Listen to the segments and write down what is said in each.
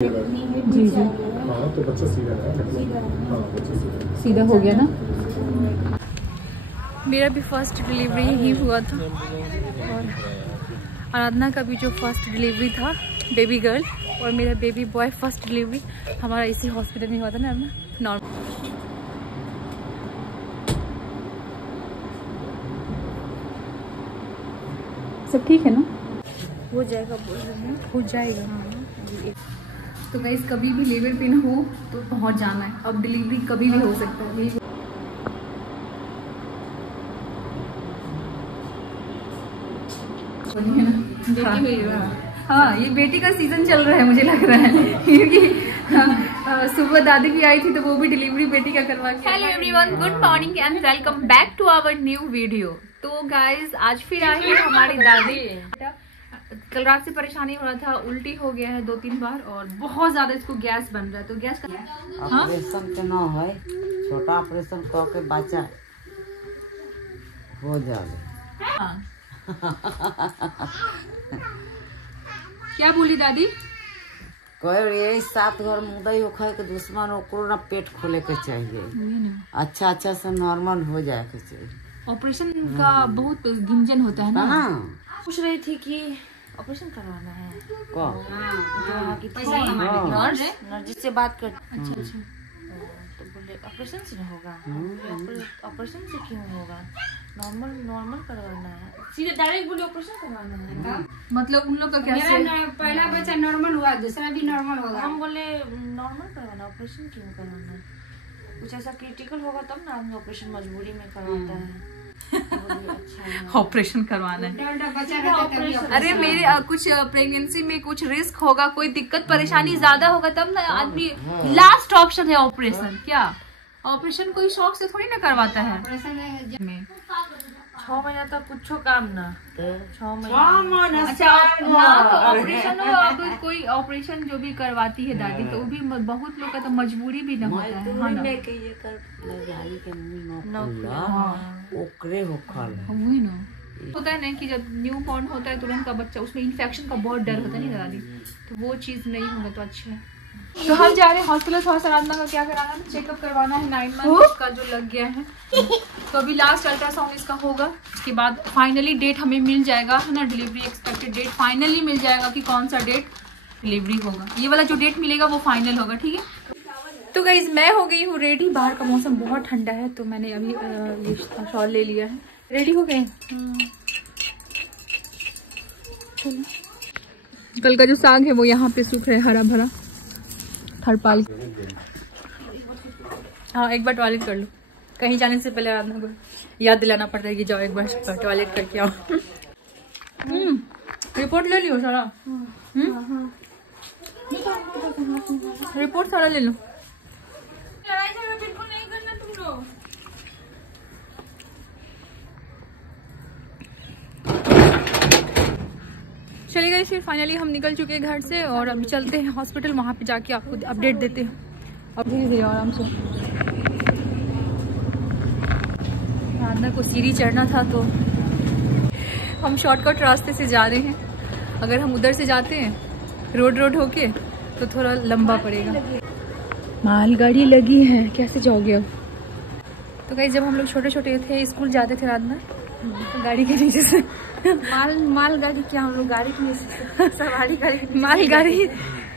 जी जी हाँ तो बच्चा सीधा है। हाँ बच्चा सीधा हो गया ना। मेरा भी फर्स्ट डिलीवरी ही हुआ था और आराधना का भी जो फर्स्ट डिलीवरी था बेबी गर्ल और मेरा बेबी बॉय फर्स्ट डिलीवरी हमारा इसी हॉस्पिटल में हुआ था ना नॉर्मल। सब ठीक है ना? हो जाएगा बोल रहे हैं, हो जाएगा। हाँ तो गाइस कभी भी लेबर पेन हो तो पहुंच जाना है। अब डिलीवरी कभी भी हो सकता है। हाँ ये बेटी का सीजन चल रहा है मुझे लग रहा है क्योंकि सुबह दादी भी आई थी तो वो भी डिलीवरी बेटी का करवा के। Hello everyone, good morning and welcome back to our new video. तो गाइस आज फिर आई है हमारी दादी। कल रात से परेशानी हो रहा था, उल्टी हो गया है 2-3 बार और बहुत ज्यादा इसको गैस बन रहा है। तो गैस का ऑपरेशन के ना है, छोटा ऑपरेशन कह के बच्चा हो जाए। क्या बोली दादी? कहे 7 घर मुदई हो खाए के दुश्मन ओकरो ना पेट खोले के चाहिए, अच्छा अच्छा से नॉर्मल हो जाए के चाहिए। ऑपरेशन का बहुत गिंजन होता है ना। पूछ रही थी कि ऑपरेशन करवाना है नर्जिस से बात कर। अच्छा अच्छा तो बोले ऑपरेशन से होगा। ऑपरेशन से क्यों होगा, नॉर्मल करवाना है। सीधे डायरेक्ट बोले ऑपरेशन करवाना है। मतलब उन लोग का कैसे? पहला बच्चा नॉर्मल हुआ, दूसरा भी नॉर्मल होगा। हम बोले नॉर्मल करवाना, ऑपरेशन क्यों करवाना है। कुछ ऐसा क्रिटिकल होगा तब ना आदमी ऑपरेशन मजबूरी में करवाता है। ऑपरेशन करवाना है। अरे मेरे कुछ प्रेगनेंसी में कुछ रिस्क होगा, कोई दिक्कत परेशानी ज्यादा होगा तब ना आदमी लास्ट ऑप्शन है ऑपरेशन। क्या ऑपरेशन कोई शौक से थोड़ी ना करवाता है। 6 महीना तक कुछ काम ना, 6 महीना। अच्छा ना तो ऑपरेशन हो, कोई ऑपरेशन जो भी करवाती है दादी तो वो भी बहुत लोग का तो मजबूरी भी ना होता है। हाँ ना ओकरे वही ना होता है ना कि जब न्यू बॉर्न होता है तुरंत का बच्चा, उसमें इन्फेक्शन का बहुत डर होता है नहीं दादी, तो वो चीज नहीं होगा तो अच्छा है। तो हम जा रहे हैं हॉस्पिटल। थोड़ा सा आराधना का क्या कराना है, चेकअप करवाना है 9 मंथ का जो लग गया है। तो अभी लास्ट अल्ट्रासाउंड इसका होगा, उसके बाद फाइनली डेट हमें मिल जाएगा है ना। डिलीवरी एक्सपेक्टेड डेट फाइनली मिल जाएगा कि कौन सा डेट डिलीवरी होगा। ये वाला जो डेट मिलेगा वो फाइनल होगा, ठीक है। तो गाइज मैं हो गई हूँ रेडी। बाहर का मौसम बहुत ठंडा है तो मैंने अभी ये शॉल ले लिया है। रेडी हो गए। कल का जो साग है वो यहाँ पे सूख रहा है हरा भरा थरपाल। हाँ एक बार टॉयलेट कर लो, कहीं जाने से पहले आराधना को याद दिलाना पड़ता है कि जाओ एक बार टॉयलेट करके आओ। रिपोर्ट ले लियो सारा। रिपोर्ट सारा ले लो। लड़ाई झगड़ा बिल्कुल नहीं करना तुम लोग। चलिए गाइस फिर फाइनली हम निकल चुके हैं घर से और अभी चलते हैं हॉस्पिटल। वहाँ पे जाके आपको अपडेट देते हैं। अब धीरे धीरे आराम से। आराधना को सीढ़ी चढ़ना था तो हम शॉर्टकट रास्ते से जा रहे हैं। अगर हम उधर से जाते हैं रोड होके तो थोड़ा लंबा पड़ेगा। मालगाड़ी लगी है, कैसे जाओगे अब? तो गाइस जब हम लोग छोटे छोटे थे स्कूल जाते थे आराधना तो गाड़ी के नीचे से मालगाड़ी क्या, हम लोग गाड़ी के नीचे सवारी गाड़ी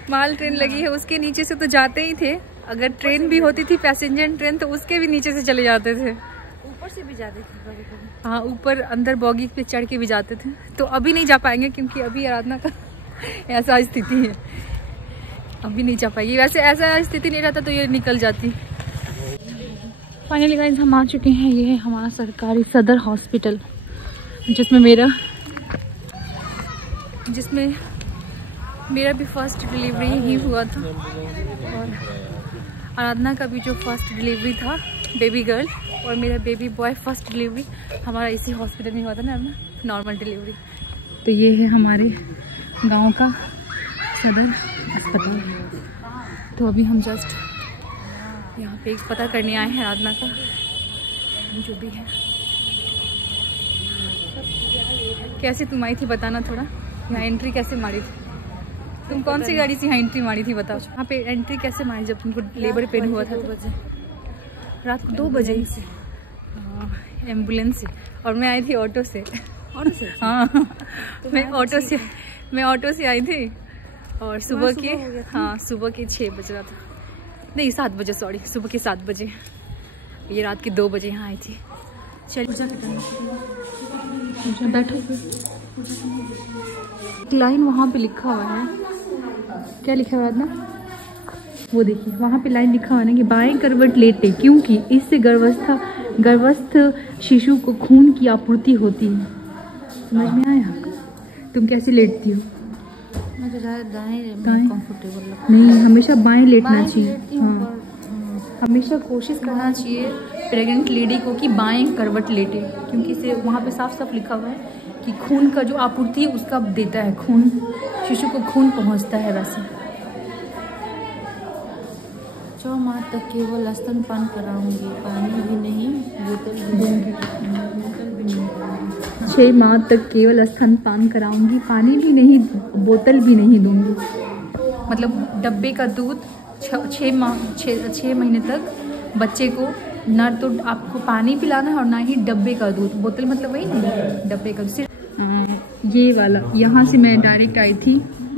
माल ट्रेन लगी है उसके नीचे से तो जाते ही थे। अगर ट्रेन भी होती थी पैसेंजर ट्रेन तो उसके भी नीचे से चले जाते थे। ऊपर से भी जाते थे कभी। हाँ ऊपर अंदर बॉगी पे चढ़ के भी जाते थे। तो अभी नहीं जा पाएंगे क्योंकि अभी आराधना का ऐसा स्थिति है, अभी नहीं जा पाएगी। वैसे ऐसा स्थिति नहीं रहता तो ये निकल जाती। फाइनली गाइस हम आ चुके हैं। ये है हमारा सरकारी सदर हॉस्पिटल जिसमें मेरा भी फर्स्ट डिलीवरी ही हुआ था और आराधना का भी जो फर्स्ट डिलीवरी था बेबी गर्ल और मेरा बेबी बॉय फर्स्ट डिलीवरी हमारा इसी हॉस्पिटल में हुआ था ना नॉर्मल डिलीवरी। तो ये है हमारे गांव का सदर अस्पताल। तो अभी हम जस्ट यहाँ पे एक पता करने आए हैं आराधना का जो भी है। कैसे तुम आई थी बताना थोड़ा, यहाँ एंट्री कैसे मारी थी? तुम कौन सी गाड़ी से यहाँ एंट्री मारी थी बताओ? यहाँ पे एंट्री कैसे मारी जब तुमको लेबर पेन हुआ था? 2 बजे, रात 2 बजे से एम्बुलेंस से। और मैं आई थी ऑटो से। हाँ मैं ऑटो से आई थी और सुबह के सुबह के 6 बज रहा था, नहीं 7 बजे, सॉरी सुबह के 7 बजे। ये रात के 2 बजे यहाँ आई थी। चलिए बैठो। लाइन वहाँ पे लिखा हुआ है, क्या लिखा हुआ है ना, वो देखिए वहाँ पे लाइन लिखा हुआ है ना कि बाएं करवट लेटे क्योंकि इससे गर्भस्थ शिशु को खून की आपूर्ति होती है। समझ में आया? तुम कैसे लेटती हो? मुझे दाएं कंफर्टेबल लगता है। नहीं, हमेशा बाएं लेटना चाहिए। हाँ, हमेशा कोशिश करना चाहिए प्रेग्नेंट लेडी को कि बाएं करवट लेटे, क्योंकि इसे वहाँ पे साफ साफ लिखा हुआ है कि खून का जो आपूर्ति है उसका देता है, खून शिशु को खून पहुँचता है। वैसे 6 माह तक केवल स्तनपान कराऊंगी, पानी भी नहीं, बोतल भी नहीं। 6 माह तक केवल स्तनपान कराऊंगी, पानी भी नहीं, बोतल भी नहीं दूंगी। मतलब डब्बे का दूध 6 महीने तक बच्चे को ना तो आपको पानी पिलाना है और ना ही डब्बे का दूध। बोतल मतलब वही नहीं, डब्बे का। ये वाला यहाँ से मैं डायरेक्ट आई थी,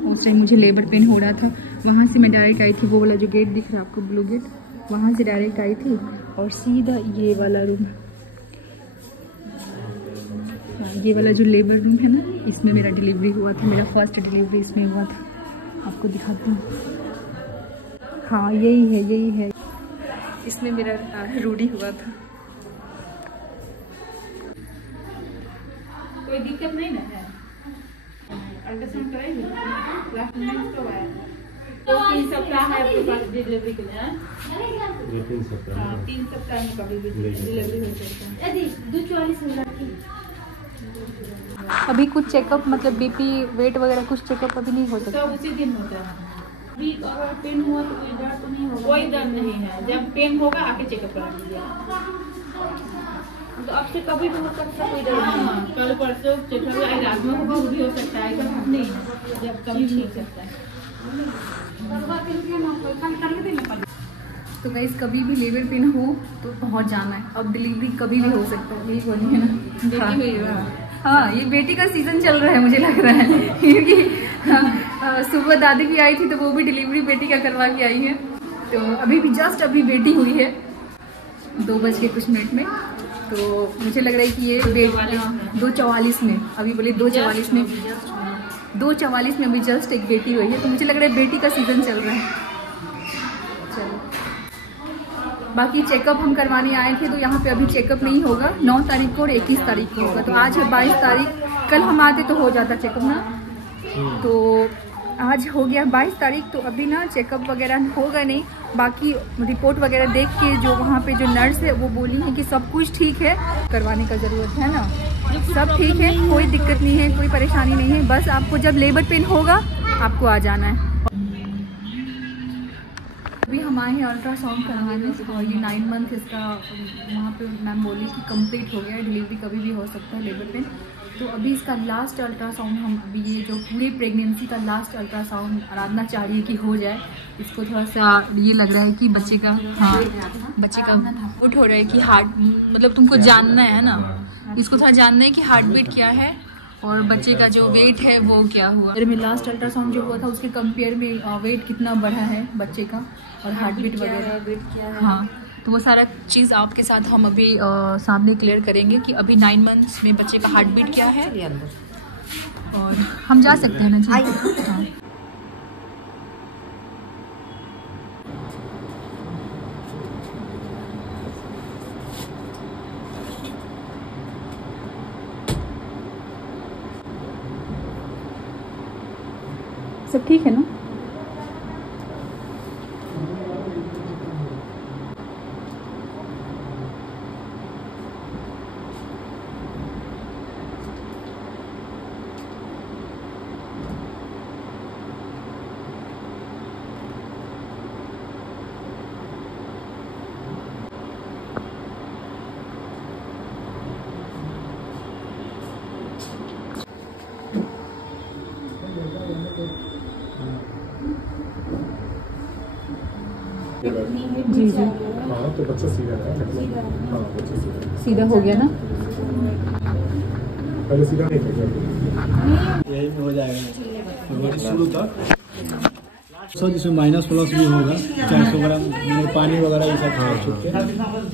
उस टाइम मुझे लेबर पेन हो रहा था, वहाँ से मैं डायरेक्ट आई थी। वो वाला जो गेट दिख रहा है आपको, ब्लू गेट, वहाँ से डायरेक्ट आई थी और सीधा ये वाला रूम, ये वाला जो लेबर रूम है ना, इसमें मेरा डिलीवरी हुआ था। मेरा फर्स्ट डिलीवरी इसमें हुआ था। आपको दिखाती हूँ। हाँ यही है, इसमें मेरा रूडी हुआ था। कोई दिक्कत नहीं ना है? अल्ट्रासाउंड कराएंगे? लास्ट में कब आया था? 3 सप्ताह है आपके पास डिलीवरी के लिए? 3 सप्ताह। हाँ, 3 सप्ताह में कभी भी डिलीवरी हो सकता है। 244 मिनट की। अभी कुछ चेकअप, मतलब बीपी, वेट वगैरह कुछ चेकअप अभी नहीं हो सकता? सब उसी दिन होता है। अभी अगर पेन हुआ तो कोई दर्द तो नहीं होगा? कोई दर्द नहीं है। जब पेन होगा आके चेकअप करा लीजिए। तो अब से कभी भी हो सकता है, कोई दर्द नहीं। हाँ, कल परसों चेकअप रात में होगा, वो भी हो सकता है, ऐसा कुछ नहीं है। जब कभी भी हो सकता है। तो गाइस कभी भी लेबर पेन हो तो पहुंच जाना है। अब डिलीवरी कभी भी हो सकता है, यही बोलिए ना। बेटी हुई है। हाँ, ये बेटी का सीजन चल रहा है मुझे लग रहा है, क्योंकि सुबह दादी भी आई थी तो वो भी डिलीवरी बेटी का करवा के आई है। तो अभी भी जस्ट अभी बेटी हुई है 2 बज के कुछ मिनट में। तो मुझे लग रहा है कि ये 2:44 में, अभी बोले 2:44 में, 2:44 में अभी जस्ट एक बेटी हुई है। तो मुझे लग रहा है बेटी का सीजन चल रहा है। चलो, बाकी चेकअप हम करवाने आए थे तो यहाँ पे अभी चेकअप नहीं होगा। 9 तारीख को और 21 तारीख को होगा। तो आज है 22 तारीख, कल हम आते तो हो जाता चेकअप ना। तो आज हो गया 22 तारीख, तो अभी ना चेकअप वगैरह होगा नहीं। बाकी रिपोर्ट वगैरह देख के जो वहाँ पे जो नर्स है वो बोली है कि सब कुछ ठीक है, करवाने का ज़रूरत है ना, सब ठीक है, कोई दिक्कत नहीं है, कोई परेशानी नहीं है। बस आपको जब लेबर पेन होगा आपको आ जाना है। अभी हम आए हैं अल्ट्रासाउंड करवाने और ये 9 मंथ इसका वहाँ पे मैम बोली कि कंप्लीट हो गया है, डिलीवरी कभी भी हो सकता है लेबर पेन। तो अभी इसका लास्ट अल्ट्रासाउंड हम अभी ये जो पूरे प्रेगनेंसी का लास्ट अल्ट्रासाउंड आराधना चाह रही है कि हो जाए। इसको थोड़ा सा ये लग रहा है कि बच्चे का, हाँ बच्चे का वोट हो रहा है कि हार्ट, मतलब तुमको जानना है ना, इसको थोड़ा जानना है कि हार्ट बीट क्या है और बच्चे का जो वेट है वो क्या हुआ। मेरे में लास्ट अल्ट्रासाउंड जो हुआ था उसके कंपेयर में वेट कितना बढ़ा है बच्चे का और हार्ट बीट वगैरह, वेट क्या है, हाँ तो वो सारा चीज़ आपके साथ हम अभी सामने क्लियर करेंगे कि अभी 9 मंथ्स में बच्चे का हार्ट बीट क्या है। और हम जा सकते हैं ना जी? हाँ। सब ठीक है ना? जी जी हाँ तो बच्चा सीधा है मतलब हाँ बच्चा सीधा हो गया ना। पहले सीधा नहीं था यही में हो जाएगा शुरू तक। सो जिसमें माइनस प्लस भी होगा 400 ग्राम पानी वगैरह ये सब छूट के।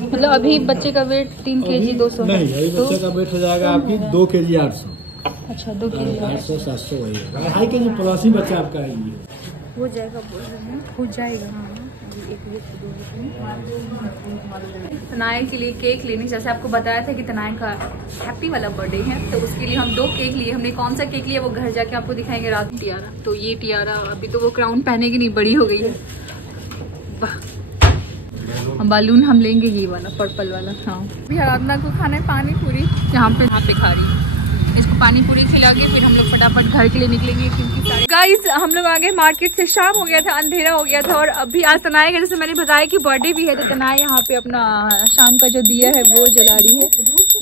मतलब अभी बच्चे का वेट 3 kg 200 नहीं, अभी बच्चे का वेट हो जाएगा आपकी 2 kg 800। अच्छा 2 kg 800 700 वही है, 2.5 kg प्लस ही बच्चा आपका है ये। हो जाएगा बोल रहे हैं, हो जाएगा। हाँ तनाया के लिए केक लेने, जैसे आपको बताया था कि तनाया का हैप्पी वाला बर्थडे है, तो उसके लिए हम 2 केक लिए। हमने कौन सा केक लिया वो घर जाके आपको दिखाएंगे रात। टियारा, तो ये टियारा अभी तो वो क्राउन पहनेगी नहीं, बड़ी हो गई है। वाह, बालून हम लेंगे ये वाला पर्पल वाला। हाँ अभी आराधना को खाना है पानी पूरी, यहाँ पे खा रही है। इसको पानी पूरी खिला के फिर हम लोग फटाफट घर के लिए निकलेंगे, क्योंकि गाइस हम लोग आगे मार्केट से, शाम हो गया था, अंधेरा हो गया था। और अभी आज तनाया का, जैसे मैंने बताया कि बर्थडे भी है, तो तनाया यहाँ पे अपना शाम का जो दिया है वो जला रही है।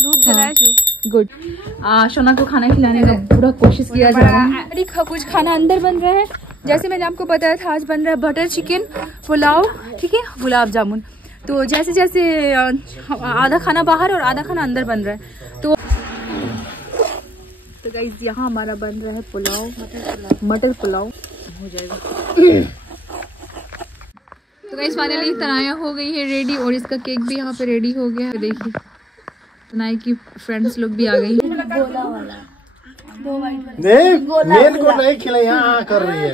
धूप जलाए गुड। सोना को खाना खिलाने का पूरा कोशिश किया जा रहा है। कुछ खाना अंदर बन रहा है, जैसे मैंने आपको बताया था आज बन रहा है बटर चिकन, पुलाव, ठीक है, गुलाब जामुन। तो जैसे जैसे आधा खाना बाहर और आधा खाना अंदर बन रहा है। तो गाइस यहाँ हमारा बन रहा है पुलाव, मटर पुलाव हो जाएगा। तो गाइस फाइनली तनाया हो गई है रेडी, और इसका केक भी यहाँ पे रेडी हो गया है। देखिए तनाया की फ्रेंड्स लोग भी आ गई है। मेन को नहीं खिला, यहाँ कर रही है।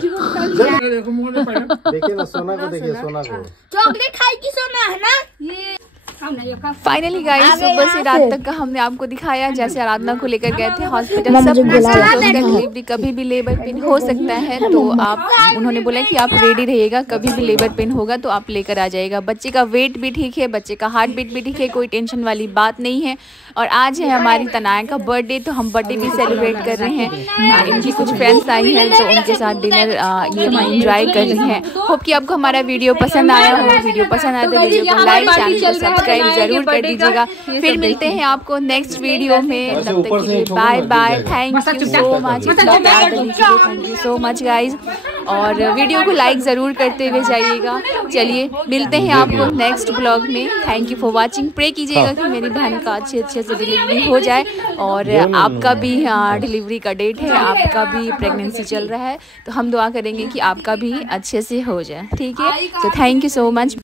देखिए ना सोना को, देखिए सोना को चॉकलेट खाएगी सोना, है ना ये। फाइनली गाइस सुबह से रात तक का हमने आपको दिखाया, जैसे आराधना को लेकर गए थे हॉस्पिटल। सब डिलीवरी कभी भी लेबर पेन हो सकता है, तो आप, उन्होंने बोला कि आप रेडी रहिएगा, कभी भी लेबर पेन होगा तो आप लेकर आ जाएगा। बच्चे का वेट भी ठीक है, बच्चे का हार्ट बीट भी ठीक है, कोई टेंशन वाली बात नहीं है। और आज है हमारी तनाया का बर्थडे, तो हम बर्थडे भी सेलिब्रेट कर रहे हैं। इनकी कुछ फ्रेंड्स आई हैं, तो उनके साथ डिनर ये एंजॉय कर रहे हैं। होप कि आपको हमारा वीडियो पसंद आया हो। वीडियो पसंद आया तो वीडियो को लाइक, चैनल को सब्सक्राइब जरूर कर दीजिएगा। फिर मिलते हैं आपको नेक्स्ट वीडियो में, तब तक के लिए bye bye. Thank you so much, thank you so much guys. और वीडियो को लाइक ज़रूर करते हुए जाइएगा। चलिए मिलते हैं आपको नेक्स्ट ब्लॉग में। Thank you for watching. Pray कीजिएगा कि मेरी बहन का अच्छे से डिलीवरी हो जाए, और आपका भी डिलीवरी का डेट है, आपका भी प्रेगनेंसी चल रहा है, तो हम दुआ करेंगे कि आपका भी अच्छे से हो जाए, ठीक है। तो थैंक यू सो मच।